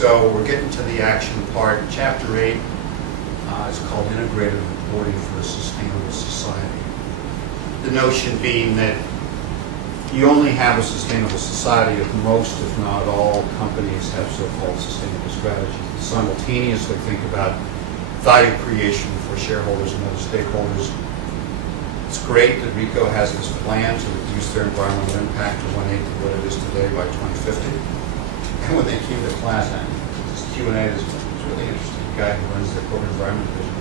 So we're getting to the action part. Chapter 8 is called Integrated Reporting for a Sustainable Society. The notion being that you only have a sustainable society if most, if not all, companies have so-called sustainable strategies that simultaneously think about value creation for shareholders and other stakeholders. It's great that RICO has this plan to reduce their environmental impact to 1/8 of what it is today by 2050. And when they came to class, this Q&A is really interesting. The guy who runs the corporate environment division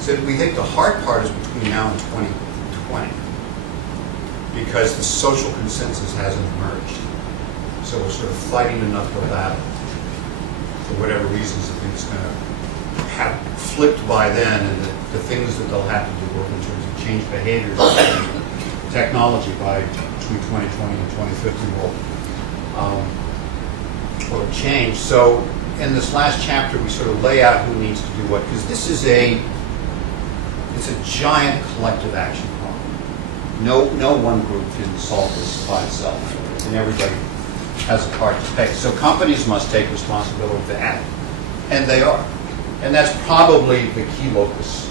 said, we think the hard part is between now and 2020 because the social consensus hasn't emerged. So we're sort of fighting an uphill battle. For whatever reasons, I think it's going to have flipped by then, and the things that they'll have to do both in terms of change behaviors and technology by between 2020 and 2050 will have changed. So in this last chapter, we sort of lay out who needs to do what, because this is it's a giant collective action problem. No one group can solve this by itself, and everybody has a part to play. So companies must take responsibility for that, and they are. And that's probably the key locus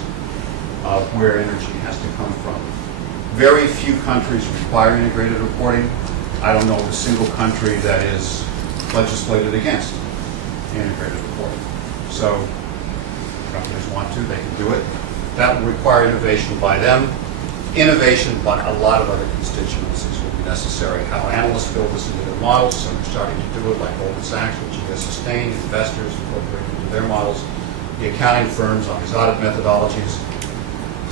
of where energy has to come from. Very few countries require integrated reporting. I don't know of a single country that is legislated against integrated reporting. So if companies want to, they can do it. That will require innovation by them. Innovation by a lot of other constituencies will be necessary. How analysts build this into their models, some are starting to do it like Goldman Sachs, which is sustained, investors incorporated into their models, the accounting firms on these audit methodologies.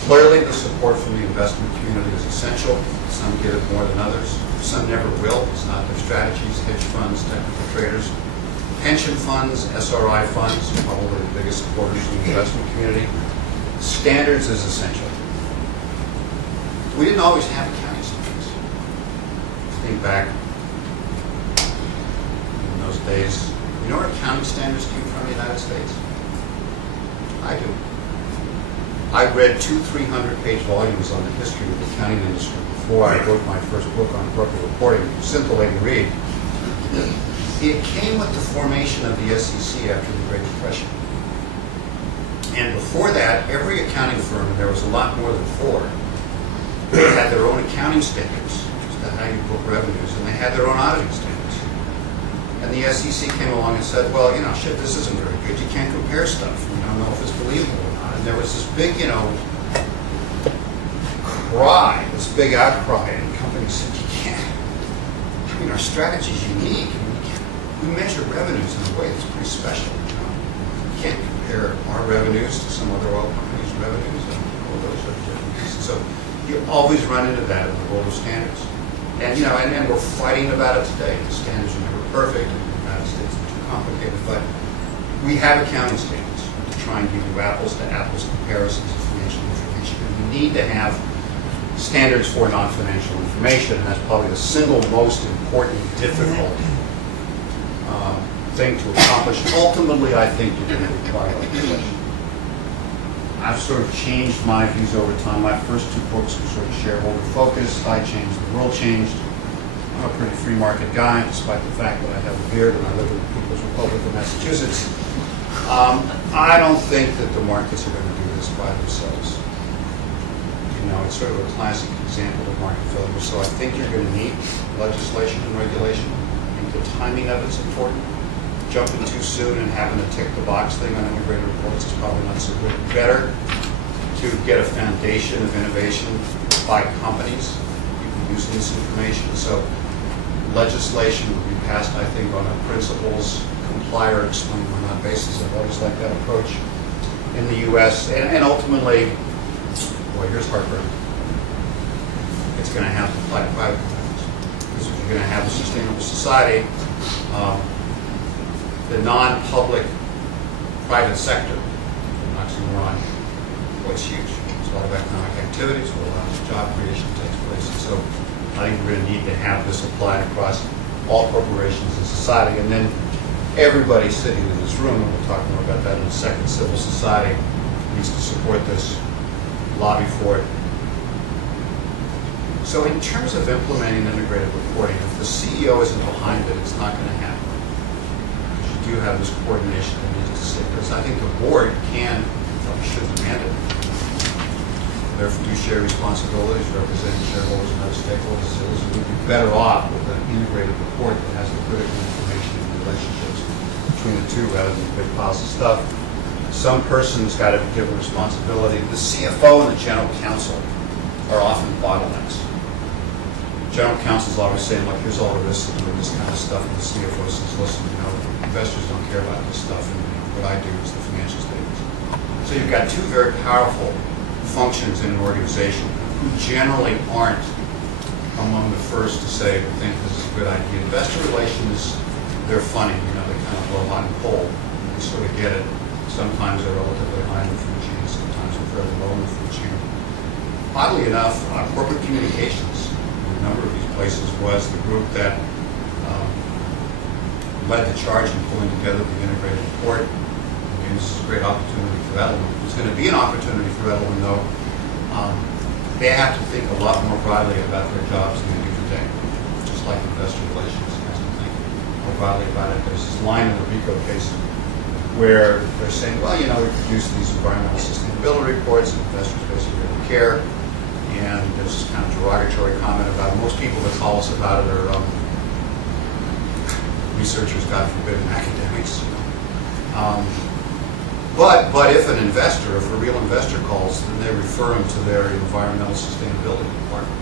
Clearly the support from the investment community is essential. Some get it more than others. Some never will. It's not their strategies. Hedge funds, technical traders, pension funds, SRI funds, probably the biggest supporters of the investment community. Standards is essential. We didn't always have accounting standards. Think back in those days. You know where accounting standards came from in the United States? I do. I read 300-page volumes on the history of the accounting industry before I wrote my first book on corporate reporting, scintillating read. It came with the formation of the SEC after the Great Depression. And before that, every accounting firm, and there was a lot more than 4, they had their own accounting standards, which is how you book revenues, and they had their own auditing standards. And the SEC came along and said, well, shit, this isn't very good. You can't compare stuff. We don't know if it's believable or not. And there was this big, cry, this big outcry, and companies said, you can't. Our strategy is unique. We measure revenues in a way that's pretty special. You can't compare our revenues to some other oil company's revenues and all those other differences. So you always run into that in the world of standards. And and we're fighting about it today. The standards are never perfect, and the United States are too complicated, but we have accounting standards to try and give you apples to apples comparisons of financial information. And we need to have standards for non-financial information, and that's probably the single most important, difficult thing to accomplish. Ultimately, I think you're going to require legislation. I've sort of changed my views over time. My first 2 books were sort of shareholder focused. I changed, the world changed. I'm a pretty free market guy, despite the fact that I have a beard and I live in the People's Republic of Massachusetts. I don't think that the markets are going to do this by themselves. It's sort of a classic example of market failure. So I think you're going to need legislation and regulation. I think the timing of it's important. Jumping too soon and having to tick the box thing on integrated reports is probably not so good. Better to get a foundation of innovation by companies. You can use this information. So legislation would be passed, I think, on a principles, comply or explain or not basis. I've always liked that approach in the U.S. And ultimately, boy, here's heartburn. It's going to have to apply to private companies. Because if you're going to have a sustainable society, the non-public private sector, oxymoron, it's huge. There's a lot of economic activities where a lot of job creation takes place. And so I think we're going to need to have this applied across all corporations in society. And then everybody sitting in this room, and we'll talk more about that in a second, civil society needs to support this, lobby for it. So in terms of implementing integrated reporting, if the CEO isn't behind it, it's not going to happen. You do have this coordination that needs to sit, because I think the board can, probably should demand it. Their fiduciary responsibilities, representing shareholders and other stakeholders, is would be better off with an integrated report that has the critical information and relationships between the two rather than big piles of stuff. Some person's got to be given responsibility. The CFO and the general counsel are often bottlenecks. General counsel's always saying, like, here's all the risks of doing this kind of stuff, and the CFO says, listen, you know, investors don't care about this stuff, and what I do is the financial statements. So you've got two very powerful functions in an organization who generally aren't among the first to say, we think this is a good idea. Investor relations, they're funny, you know, they kind of blow hot and cold. They sort of get it. Sometimes they're relatively high in the food chain, sometimes they're fairly low in the food chain. Oddly enough, corporate communications, in a number of these places, was the group that led the charge in pulling together the integrated report. And this is a great opportunity for Edelman. It's going to be an opportunity for Edelman, though. They have to think a lot more broadly about their jobs than they do today, just like investor relations has to think more broadly about it. There's this line in the RICO case where they're saying, well, you know, we produce these environmental sustainability reports, and investors basically don't care. And there's this kind of derogatory comment about it. Most people that call us about it are researchers, God forbid, and academics. But if an investor, if a real investor calls, then they refer them to their environmental sustainability department.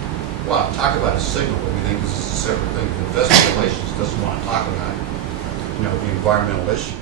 Well, talk about a signal that we think this is a separate thing. If investor relations doesn't want to talk about, you know, the environmental issue.